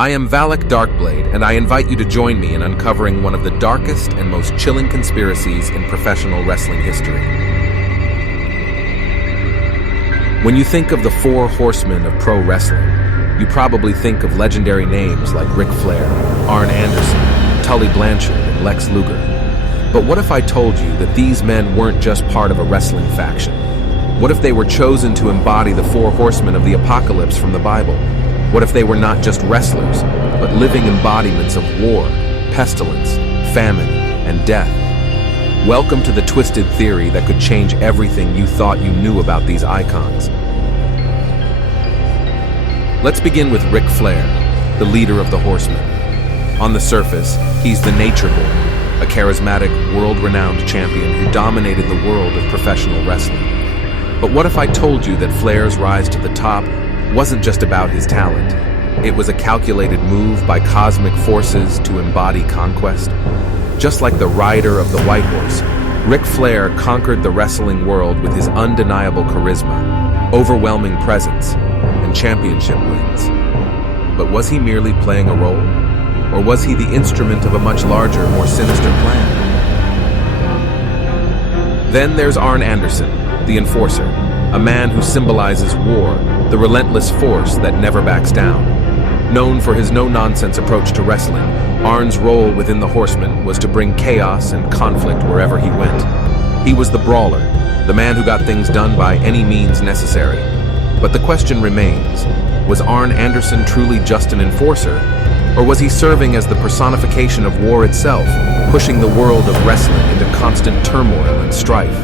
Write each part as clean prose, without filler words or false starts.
I am Valek Darkblade, and I invite you to join me in uncovering one of the darkest and most chilling conspiracies in professional wrestling history. When you think of the Four Horsemen of pro wrestling, you probably think of legendary names like Ric Flair, Arn Anderson, Tully Blanchard, and Lex Luger. But what if I told you that these men weren't just part of a wrestling faction? What if they were chosen to embody the Four Horsemen of the Apocalypse from the Bible? What if they were not just wrestlers, but living embodiments of war, pestilence, famine, and death? Welcome to the twisted theory that could change everything you thought you knew about these icons. Let's begin with Ric Flair, the leader of the Horsemen. On the surface, he's the Nature Boy, a charismatic, world-renowned champion who dominated the world of professional wrestling. But what if I told you that Flair's rise to the top wasn't just about his talent? It was a calculated move by cosmic forces to embody conquest. Just like the rider of the White Horse, Ric Flair conquered the wrestling world with his undeniable charisma, overwhelming presence, and championship wins. But was he merely playing a role? Or was he the instrument of a much larger, more sinister plan? Then there's Arn Anderson, the Enforcer, a man who symbolizes war, the relentless force that never backs down. Known for his no-nonsense approach to wrestling, Arn's role within the Horsemen was to bring chaos and conflict wherever he went. He was the brawler, the man who got things done by any means necessary. But the question remains, was Arn Anderson truly just an enforcer? Or was he serving as the personification of war itself, pushing the world of wrestling into constant turmoil and strife?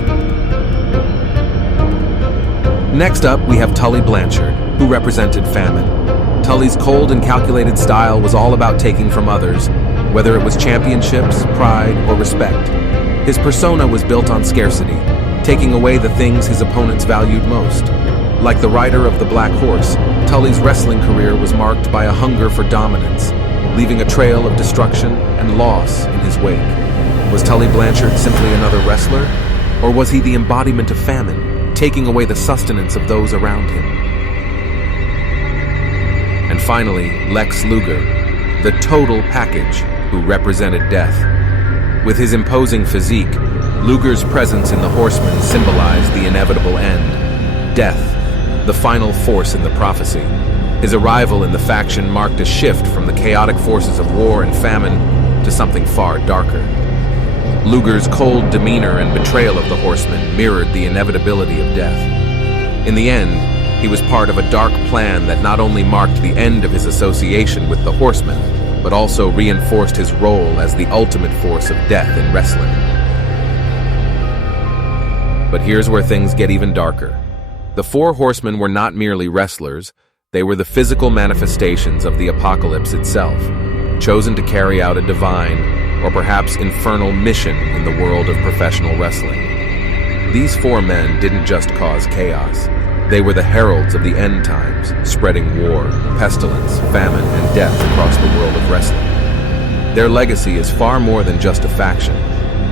Next up, we have Tully Blanchard, who represented Famine. Tully's cold and calculated style was all about taking from others, whether it was championships, pride, or respect. His persona was built on scarcity, taking away the things his opponents valued most. Like the rider of the Black Horse, Tully's wrestling career was marked by a hunger for dominance, leaving a trail of destruction and loss in his wake. Was Tully Blanchard simply another wrestler? Or was he the embodiment of famine, taking away the sustenance of those around him? And finally, Lex Luger, the total package who represented death. With his imposing physique, Luger's presence in the Horsemen symbolized the inevitable end, death, the final force in the prophecy. His arrival in the faction marked a shift from the chaotic forces of war and famine to something far darker. Luger's cold demeanor and betrayal of the Horsemen mirrored the inevitability of death. In the end, he was part of a dark plan that not only marked the end of his association with the Horsemen, but also reinforced his role as the ultimate force of death in wrestling. But here's where things get even darker. The Four Horsemen were not merely wrestlers, they were the physical manifestations of the apocalypse itself, chosen to carry out a divine, or perhaps infernal mission in the world of professional wrestling. These four men didn't just cause chaos. They were the heralds of the end times, spreading war, pestilence, famine, and death across the world of wrestling. Their legacy is far more than just a faction.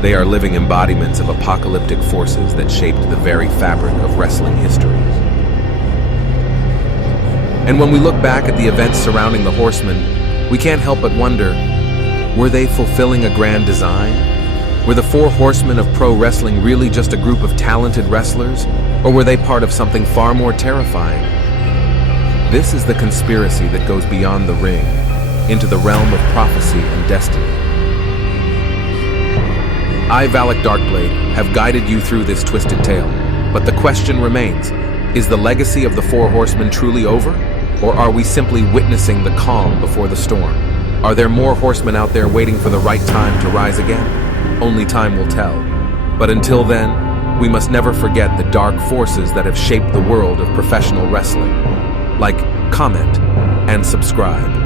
They are living embodiments of apocalyptic forces that shaped the very fabric of wrestling history. And when we look back at the events surrounding the Horsemen, we can't help but wonder, were they fulfilling a grand design? Were the Four Horsemen of pro wrestling really just a group of talented wrestlers? Or were they part of something far more terrifying? This is the conspiracy that goes beyond the ring, into the realm of prophecy and destiny. I, Valek Darkblade, have guided you through this twisted tale, but the question remains, is the legacy of the Four Horsemen truly over? Or are we simply witnessing the calm before the storm? Are there more horsemen out there waiting for the right time to rise again? Only time will tell. But until then, we must never forget the dark forces that have shaped the world of professional wrestling. Like, comment, and subscribe.